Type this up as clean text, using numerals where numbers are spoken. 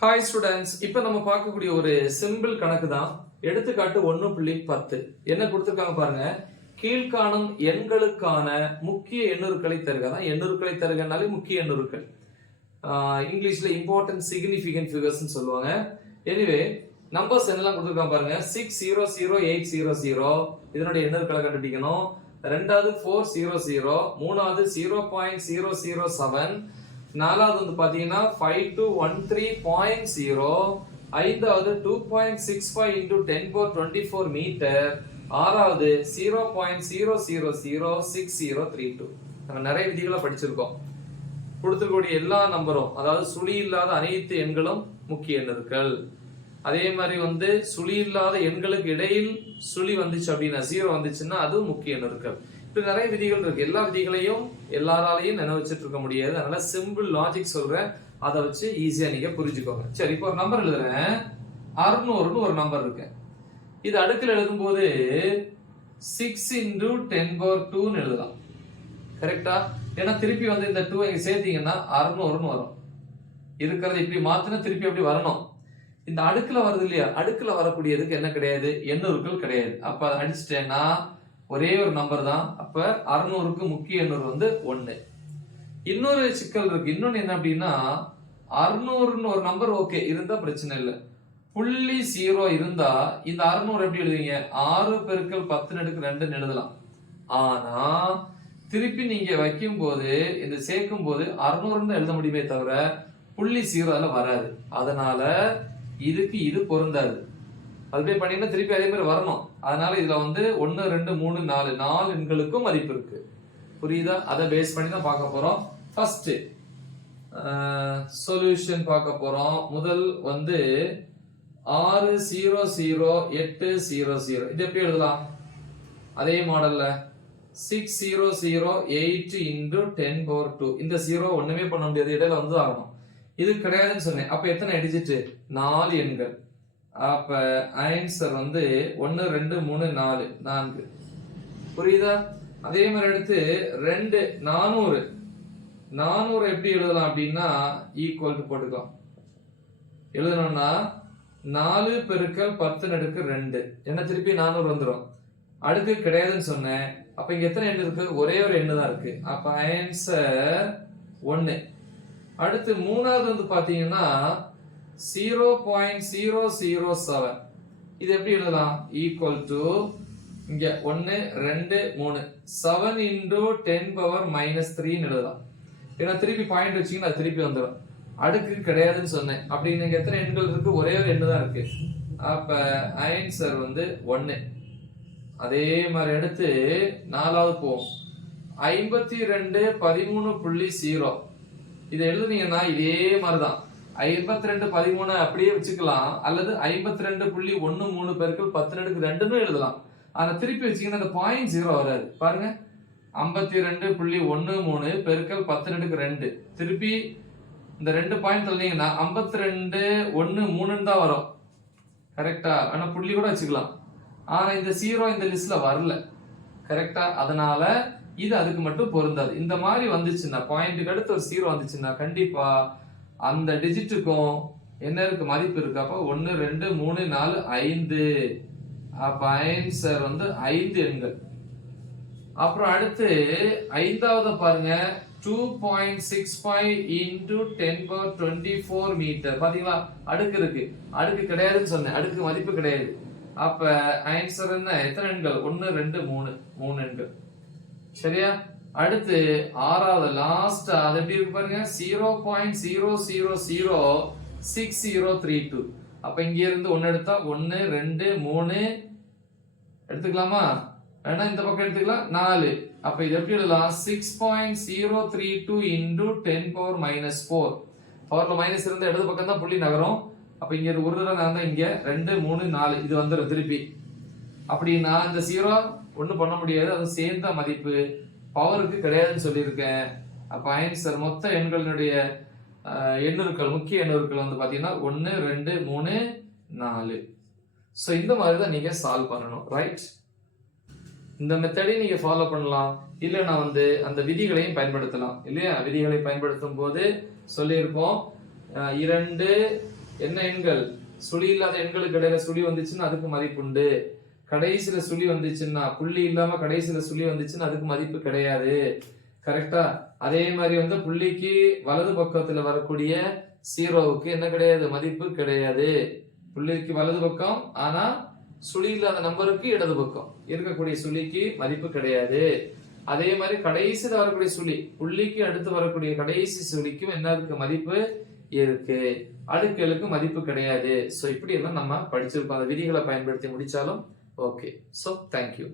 Hi students, இப்போ நம்ம பார்க்கக்கூடிய ஒரு சிம்பிள் கணக்கு தான். எடுத்துக்காட்டு 1.10 என்ன கொடுத்துருக்காங்க பாருங்க. கீழ்காணும் எண்களுக்கான முக்கிய எண்ணுருக்களை தருக. தான் எண்ணுருக்களை தருகனாலே முக்கிய எண்ணுருக்கள். இங்கிலீஷ்ல இம்பார்ட்டன்ட் சிக்னிஃபிகன்ட் ஃபிகர்ஸ் சொல்லுவாங்க. எனிவே நம்பர்ஸ் என்னெல்லாம் கொடுத்துருக்காங்க பாருங்க. 600800 இதனுடைய எண்ணுருக்களை கண்டுபிடிக்கணும். ரெண்டாவது 400, மூணாவது 0.007, நாலாவது வந்து பாத்தீங்கன்னா 5213.0, ஐந்தாவது 2.65 into 10^24 மீட்டர், ஆறாவது 0.0006032. நம்ம நிறைய விதிகளை படிச்சிருக்கோம். கொடுத்துக்கூடிய எல்லா நம்பரும், அதாவது சுழி இல்லாத அனைத்து எண்களும் முக்கிய எண்ணுருக்கள். அதே மாதிரி வந்து சுழி இல்லாத எண்களுக்கு இடையில் சுழி வந்துச்சு அப்படின்னா, 0 வந்துச்சுன்னா அது முக்கிய எண்ணுருக்கள். இப்படி நிறைய விதிகள் இருக்கு. எல்லா விதிகளையும் எல்லாராலையும் நினைவு வச்சுட்டு இருக்க முடியாது. அதனால சிம்பிள் லாஜிக் சொல்றேன், அதை வச்சு ஈஸியா நீங்க புரிஞ்சுக்கோங்க. சரி, இப்போ ஒரு நம்பர் எழுதுறேன். 600 ஒரு நம்பர் இருக்கு. இது அடுக்கில் எழுதும் போது 6 into 10^2 எழுதலாம். கரெக்டா? ஏன்னா திருப்பி வந்து இந்த 2 இங்க சேர்த்தீங்கன்னா 600 வரும். இருக்கிறது இப்படி மாத்தினா திருப்பி அப்படி வரணும். இந்த அடுக்குல வருது இல்லையா, அடுக்குல வரக்கூடியதுக்கு என்ன கிடையாது, எண்ணுருக்கள் கிடையாது. அப்ப அதை அடிச்சிட்டேன்னா ஒரே ஒரு நம்பர் தான். அப்ப 600க்கு முக்கிய எண்ணூறு வந்து 1. இன்னொரு சிக்கல் இருக்கு. இன்னொன்னு என்ன அப்படின்னா, 600 ஒரு நம்பர் ஓகே இருந்தா பிரச்சனை இல்லை. புள்ளி 0 இருந்தா இந்த 600 எப்படி எழுதுவீங்க, 6 × 10^2 எழுதலாம். ஆனா திருப்பி நீங்க வைக்கும் போது, இந்த சேர்க்கும் போது 600 எழுத முடியுமே தவிர புள்ளி 0 அதுல வராது. அதனால இதுக்கு இது பொருந்தாது. அதுவே பண்ணீங்கன்னா திருப்பி அதே மாதிரி வரணும். அதனால இதுல வந்து 1 2 3 4 எண்களுக்கும் மதிப்பு இருக்கு. புரியுதா? அதை பேஸ் பண்ணி தான் பார்க்க போறோம். ஃபர்ஸ்ட் சொல்யூஷன் பார்க்க போறோம். முதல் வந்து 6000800. இது எப்படி எழுதலாம்? அதே மாடல்ல 6008 into 10^2. இந்த 0 ஒண்ணுமே பண்ண முடியாது, இடையில வந்து ஆகணும். இது கிடையாதுன்னு சொன்னேன். அப்ப எத்தனை டிஜிட்? 4 எண்கள். அப்ப ஆன்சர் வந்து 1 2 3 4. புரியுதா? அதே மாதிரி அடுத்து 2 400 எப்படி எழுதலாம் அப்படின்னா, ஈக்குவல் டு போட்டுக்கலாம். எழுதணும்னா 4 × 10^2 என்ன திருப்பி 400 வந்துடும். அடுக்கு கிடையாதுன்னு சொன்னேன். அப்ப இங்க எத்தனை எண் இருக்கு? ஒரே ஒரு எண்ணு தான் இருக்கு. அப்ப ஆன்சர் 1. அடுத்து மூணாவது வந்து பாத்தீங்கன்னா 0.007. இது எப்படி எழுதலாம்? ஈக்குவல் டு இங்க 1 2 3 7 into 10^-3 எழுதலாம். ஏன்னா திருப்பி பாயிண்ட் வச்சீங்கன்னா அது திருப்பி வந்துடும். அடுக்கு கிடையாதுன்னு சொன்னேன். அப்படி நீங்க எத்தனை எண்கள் இருக்கு? ஒரே ஒரு எண்ணு தான் இருக்கு. அப்ப ஆன்சர் வந்து 1. அதே மாதிரி அடுத்து நாலாவது போவோம். 5213.0. இதை எழுதுனீங்கன்னா இதே மாதிரிதான். 5213 அப்படியே வச்சுக்கலாம், அல்லது 52.13 × 10^2 எழுதலாம். ஆனா திருப்பி வச்சீங்கன்னா அந்த 0.0 வராது. பாருங்க, 52.13 × 10^2. திருப்பி இந்த 2 பாயிண்ட் தள்ளீங்கன்னா 52.13 தான் வரும். கரெக்டா? ஆனா புள்ளி கூட வச்சுக்கலாம். ஆனா இந்த 0 இந்த லிஸ்ட்ல வரல. கரெக்டா? அதனால இது அதுக்கு மட்டும் பொருந்தாது. இந்த மாதிரி வந்துச்சுன்னா, பாயிண்ட்டுக்கு அடுத்து ஒரு 0 வந்துச்சுன்னா கண்டிப்பா அந்த டிஜிட்டுக்கும் என்ன இருக்கு, மதிப்பு இருக்கு. அப்ப 1 2 3 4 5. அப்ப ஆன்சர் வந்து 5 எண்கள். அப்புறம் அடுத்து ஐந்தாவது பாருங்க, 2.65 into 10^24 மீட்டர். பாத்தீங்களா? அடுக்கு இருக்கு, அடுக்கு கிடையாதுன்னு சொன்னேன். அடுக்கு மதிப்பு கிடையாது. அப்ப ஆன்சர் என்ன? எத்தனை எண்கள்? 1 2 3 எண்கள். சரியா? அடுத்து ஆறாவது லாஸ்ட், அது எப்படி இருக்கு பாருங்க, 0.0006032. அப்ப இங்க இருந்து 1 எடுத்தா 1 2 3 எடுத்துக்கலாமா? வேணா இந்த பக்கம் எடுத்துக்கலாம் 4. அப்ப இது எப்படி எழுதலாம்? 6.032 into 10^-4. பவர்ல மைனஸ் இருந்தா இடது பக்கம் தான் புள்ளி நகரும். அப்ப இங்க ஒரு தடவை நான் இங்க 2 3 4 இது வந்துடும் திருப்பி. அப்படின்னா இந்த 0 ஒண்ணும் பண்ண முடியாது, அது சேர்ந்த மதிப்பு, பவருக்கு கிடையாதுன்னு சொல்லியிருக்கேன். அப்ப ஆன்சர் மொத்த எண்களுடைய எண்ணுருக்கள், முக்கிய எண்ணுருக்கள் வந்து பாத்தீங்கன்னா 1 2 3 4. சோ இந்த மாதிரி தான் நீங்க சால்வ் பண்ணணும். ரைட்? இந்த மெத்தடையும் நீங்க ஃபாலோ பண்ணலாம். இல்லைன்னா வந்து அந்த விதிகளையும் பயன்படுத்தலாம் இல்லையா? விதிகளை பயன்படுத்தும் போது சொல்லியிருப்போம், 2 என்ன எண்கள்? சுழி இல்லாத எண்களுக்கு இடையில சுழி வந்துச்சுன்னா அதுக்கு மதிப்புண்டு. கடைசியில சுழி வந்துச்சுன்னா, புள்ளி இல்லாம கடைசியில சுழி வந்துச்சுன்னா அதுக்கு மதிப்பு கிடையாது. கரெக்டா? அதே மாதிரி வந்து புள்ளிக்கு வலது பக்கத்துல வரக்கூடிய ஜீரோவுக்கு என்ன கிடையாது? மதிப்பு கிடையாது. புள்ளிக்கு வலது பக்கம், ஆனா சுழி இல்லாத நம்பருக்கு இடது பக்கம் இருக்கக்கூடிய சுழிக்கு மதிப்பு கிடையாது. அதே மாதிரி கடைசியில வரக்கூடிய சுழி, புள்ளிக்கு அடுத்து வரக்கூடிய கடைசி சுழிக்கும் என்ன இருக்கு? மதிப்பு இருக்கு. அடுக்குகளுக்கு மதிப்பு கிடையாது. சோ இப்படி எல்லாம் நம்ம படிச்சிருக்கோம். அந்த விதிகளை பயன்படுத்தி முடிச்சாலும் ஓகே. So thank you.